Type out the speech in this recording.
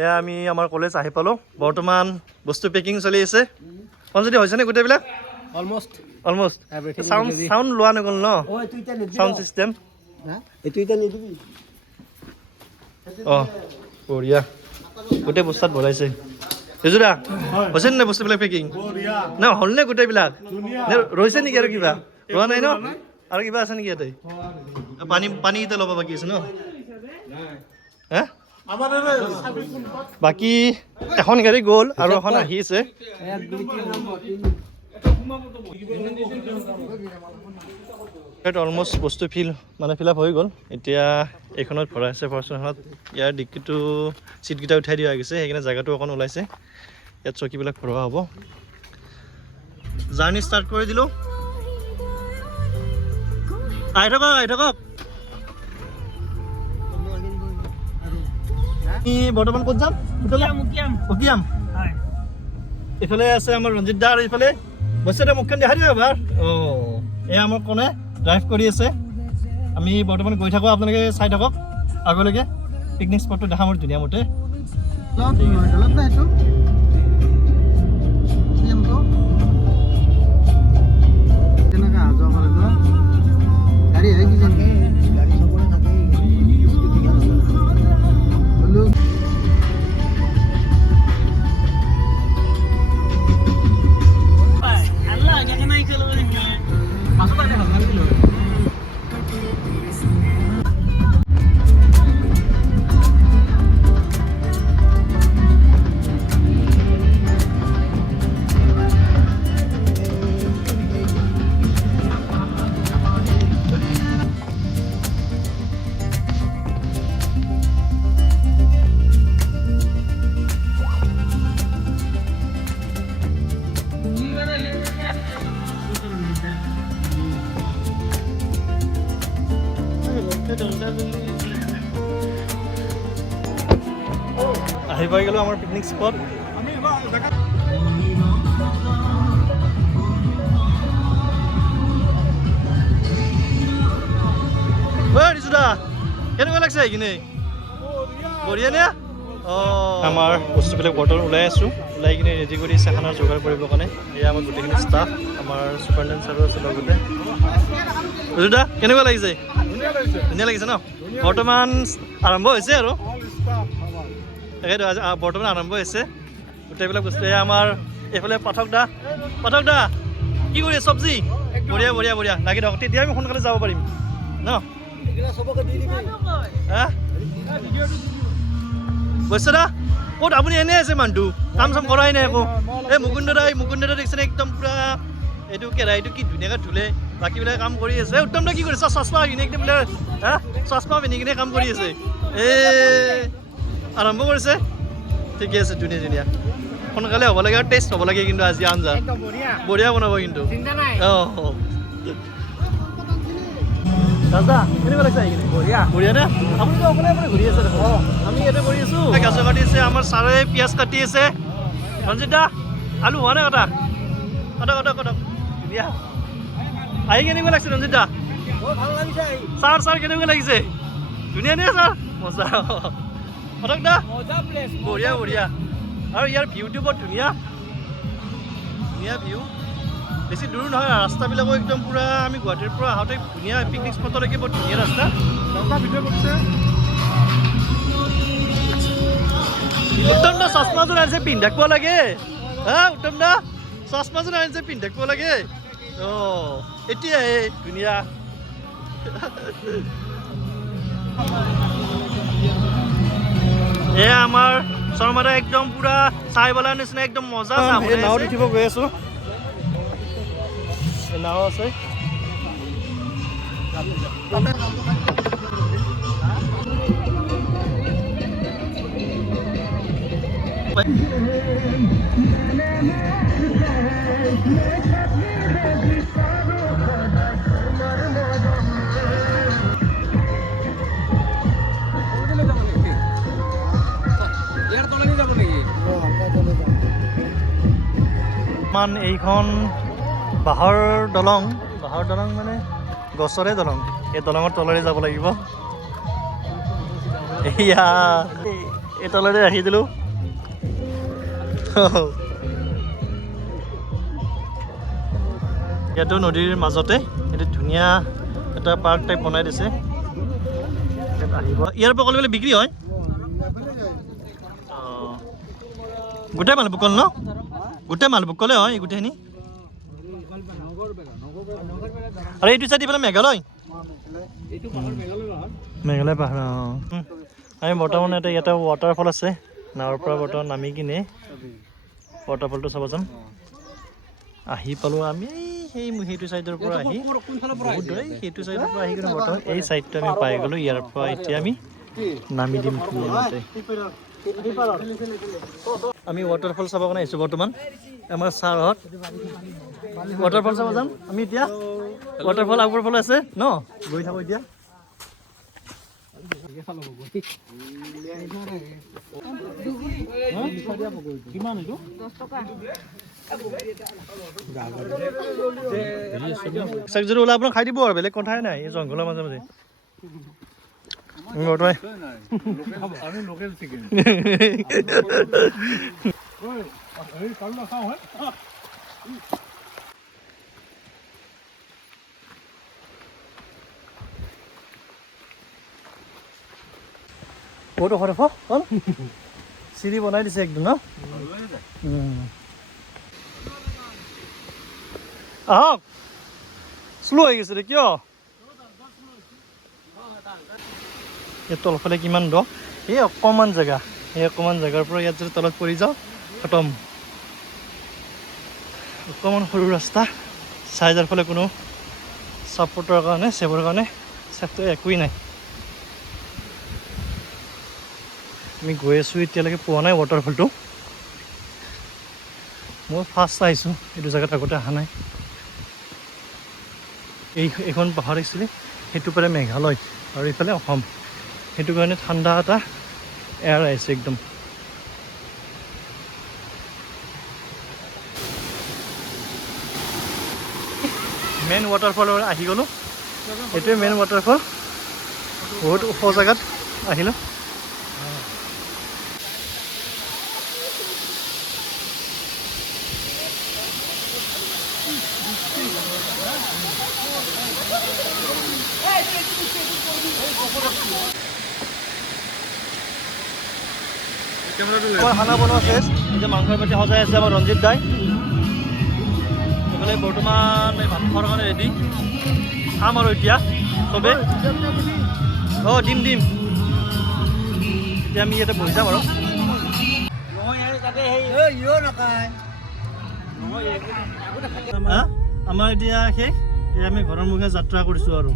এয়া আমি আমাৰ কলেজ আহি পালোঁ বৰ্তমান বস্তু পেকিং চলি আছে যদি হৈছেনে গোটেইবিলাক অলমষ্ট চাউণ্ড লোৱা নগ'ল ন চাউণ্ড চিষ্টেম অঁ বঢ়িয়া গোটেই বস্তাত ভৰাইছে ৰিজুদা হৈছে নে বস্তুবিলাক পেকিং না হ'লনে গোটেইবিলাক নে ৰৈছে নেকি আৰু কিবা ৰোৱা নাই ন আৰু কিবা আছে নেকি ইয়াতে পানী এতিয়া ল'ব বাকী আছে ন হে বাকী এখন গাড়ী গ'ল আৰু এখন আহি আছে অলমষ্ট বস্তু ফিল আপ হৈ গ'ল এতিয়া এইখনত ভৰাই আছে ফৰচুনাৰখনত ইয়াৰ ডিক্কিটো চিটকেইটা উঠাই দিয়া গৈছে সেইকাৰণে জেগাটো অকণ ওলাইছে ইয়াত চকীবিলাক ভৰোৱা হ'ব জাৰ্ণি ষ্টাৰ্ট কৰি দিলোঁ আহি থাকক বৰ্তমান ক'ত যাম উকিয়াম এইফালে আছে আমাৰ ৰঞ্জিত দা আৰু এইফালে বস্তুটা মুখখন দেখাই দিওঁ এবাৰ অঁ এয়া আমাৰ কোনে ড্ৰাইভ কৰি আছে আমি বৰ্তমান গৈ থাকোঁ আপোনালোকে চাই থাকক আগলৈকে পিকনিক স্পটটো দেখাম আৰু ধুনীয়া মতে আহি পাই গ'লো আমাৰ পিকনিক স্পট ৰিজুদা কেনেকুৱা লাগিছে এইখিনি বঢ়িয়া নে আমাৰ বস্তুবিলাক বটল ওলাই আছোঁ ওলাই কিনে ৰেডি কৰি আছে খানাৰ যোগাৰ কৰিবৰ কাৰণে এয়া আমাৰ গোটেইখিনি ষ্টাফ আমাৰ চুপাৰিনটেণ্ডেণ্ট ছাৰো আছে লগতে ৰিজুদা কেনেকুৱা লাগিছে ধুনীয়া লাগিছে ন বৰ্তমান আৰম্ভ হৈছে আৰু তাকেতো বৰ্তমান আৰম্ভ হৈছে গোটেইবিলাক বস্তু এয়া আমাৰ এইফালে পাঠক দা কি কৰি চব্জি বঢ়িয়া লাগি থাকক তেতিয়া আমি সোনকালে যাব পাৰিম ন বৈশ্য দা ক'ত আপুনি এনেই আছে মানুহটো কাম চাম কৰাই নাই একো এই মুকুন্দ দা দেখিছেনে একদম পূৰা এইটো কেৰাহীটো কি ধুনীয়াকৈ ধুলে বাকীবিলাক কাম কৰি আছে উত্তম দা কি কৰিছে চশমা পিন্ধি একদম বোলে চশমা পিন্ধি কিনে কাম কৰি আছে আৰম্ভ কৰিছে ঠিকে আছে ধুনীয়া সোনকালে হ'ব লাগে আৰু টেষ্ট হ'ব লাগে কিন্তু আজি আঞ্জা বঢ়িয়া বনাব কিন্তু অঁ দাদা কেনেকুৱা লাগিছে এইখিনি বঢ়িয়া নে আপুনিতো অকলে ঘূৰি আছে দেখোন আমি ইয়াতে কৰি আছোঁ গাজৰ কাটি আছে আমাৰ ছাৰে পিঁয়াজ কাটি আছে ৰঞ্জিত দা আলু হোৱা নাই কটা ধুনীয়া আহি কেনেকুৱা লাগিছে ৰঞ্জিত দা ছাৰ কেনেকুৱা লাগিছে ধুনীয়া নে ছাৰ মজা ফটক দা বঢ়িয়া আৰু ইয়াৰ ভিউটো বৰ ধুনীয়া ভিউ বেছি দূৰ নহয় ৰাস্তাবিলাকো একদম পূৰা আমি গুৱাহাটীৰ পৰা আহোঁতে ধুনীয়া পিকনিক স্পটলৈকে বৰ ধুনীয়া ৰাস্তা উত্তম দা চশমাযোৰ আনিছে পিন্ধি থাকিব লাগে উত্তম দা চশমাযোৰ আনিছে পিন্ধি থাকিব লাগে অঁ এতিয়া ধুনীয়া এয়া আমাৰ শৰ্মাদা একদম পুৰা চাই বলাৰ নিচিনা একদম মজা নাৱত উঠিব গৈ আছোঁ নাও আছে এইখন বাঁহৰ দলং মানে গছৰে দলং এই দলঙৰ তলেৰে যাব লাগিব এয়া এটালৈকে ৰাখি দিলোঁ ইয়াতো নদীৰ মাজতে এইটো ধুনীয়া এটা পাৰ্ক টাইপ বনাই দিছে আহিব ইয়াৰ পৰা ক'লে বিক্ৰী হয় গোটেই মালভোগ কল ন গোটেই মালভোগ কলে হয় এই গোটেইখিনি আৰু এইটো চাইড ইফালে মেঘালয় মেঘালয় পাহাৰ আমি বৰ্তমান এটা ইয়াতে ৱাটাৰফল আছে নাৱৰ পৰা বৰ্তমান নামি কিনে ৱাটাৰফলটো চাব যাম আহি পালোঁ আমি সেইটো চাইডৰ পৰা আহি বহুত দূৰ সেইটো চাইডৰ পৰা আহি কিনে বৰ্তমান এই চাইডটো আমি পাই গ'লোঁ ইয়াৰ পৰা এতিয়া আমি নামি দিম আমি ৱাটাৰফল চাবৰ কাৰণে আহিছোঁ বৰ্তমান আমাৰ ছাৰহঁত ৱাটাৰফল চাব যাম আমি এতিয়া ৱাটাৰফল আগৰ ফালে আছে ন গৈ থাকোঁ এতিয়া কিমান এইটো 10 টকা যদি ওলাই আপোনাক খাই দিব আৰু বেলেগ কথাই নাই এই জংঘলৰ মাজে মাজে আমি লোকেল চিকেন বহুত ঔষধ কল চিৰি বনাই দিছে একদম ন আহক শ্ল' হৈ গৈছে কিয় এই তলফালে কিমান দ এই অকণমান জেগা এই অকণমান জেগাৰ পৰা ইয়াত যদি তলত পৰি যাওঁ খতম অকণমান সৰু ৰাস্তা চাইডৰ ফালে কোনো ছাপোৰ্টৰ কাৰণে চেভৰ কাৰণে চেফটো একোৱেই নাই আমি গৈ আছোঁ এতিয়ালৈকে পোৱা নাই ৱাটাৰফলটো মই ফাৰ্ষ্ট আহিছোঁ এইটো জেগাত আগতে অহা নাই এইখন পাহাৰ একচুৱেলি সেইটো পাৰে মেঘালয় আৰু এইফালে অসম সেইটো কাৰণে ঠাণ্ডা এটা এয়াৰ আহিছে একদম মেইন ৱাটাৰফলৰ আহি গ'লোঁ এইটোৱে মেইন ৱাটাৰফল বহুত ওখ জেগাত আহিলোঁ খানা বনোৱা শেষ এতিয়া মাংসৰ পাতি সজাই আছে আমাৰ ৰঞ্জিত দাই এইফালে বৰ্তমান এই ভাত খোৱাৰ কাৰণে ৰেডি খাম আৰু এতিয়া চবে দিম এতিয়া আমি ইয়াতে বহি যাম আৰু আমাৰ এতিয়া শেষ আমি ঘৰৰ মুখে যাত্ৰা কৰিছোঁ আৰু